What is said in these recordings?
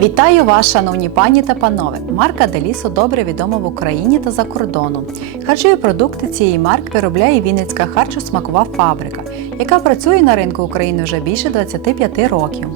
Вітаю вас, шановні пані та панове! Марка Делісо добре відома в Україні та за кордоном. Харчові продукти цієї марки виробляє Вінницька харчо-смакова фабрика, яка працює на ринку України вже більше 25 років.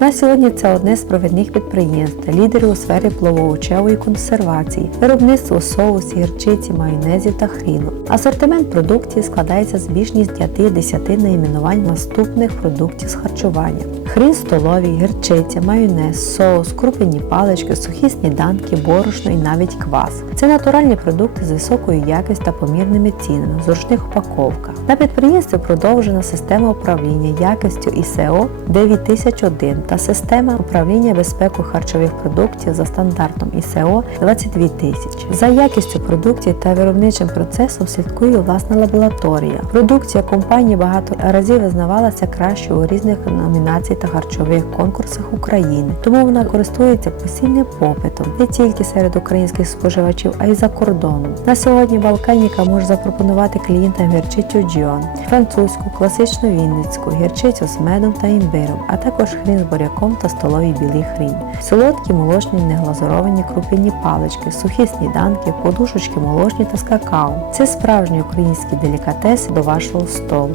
На сьогодні це одне з провідних підприємств, лідерів у сфері плавоочевої консервації, виробництво соусів, гірчиці, майонезів та хріну. Асортимент продукції складається з більш ніж 5-10 найменувань наступних продуктів з харчування. Хрін столовий, гірчиця, майонез, соус, крупені палички, сухі сніданки, борошно і навіть квас. Це натуральні продукти з високою якістю та помірними цінами в зручних упаковках. На підприємстві продовжена система управління якістю ІСО 9001 та система управління безпекою харчових продуктів за стандартом ІСО 22 тисячі. За якістю продуктів та виробничим процесом слідкує власна лабораторія. Продукція компанії багато разів визнавалася кращою у різних номінаціях та харчових конкурсах України, тому вона користується постійним попитом не тільки серед українських споживачів, а й за кордоном. На сьогодні Балканіка може запропонувати клієнтам гірчицю Джіон, французьку, класичну вінницьку, гірчицю з медом та імбиром, а також хрін з буряком та столовий білий хрін, солодкі молочні неглазуровані крупяні палички, сухі сніданки, подушечки молочні та з какао. Це справжні українські делікатеси до вашого столу.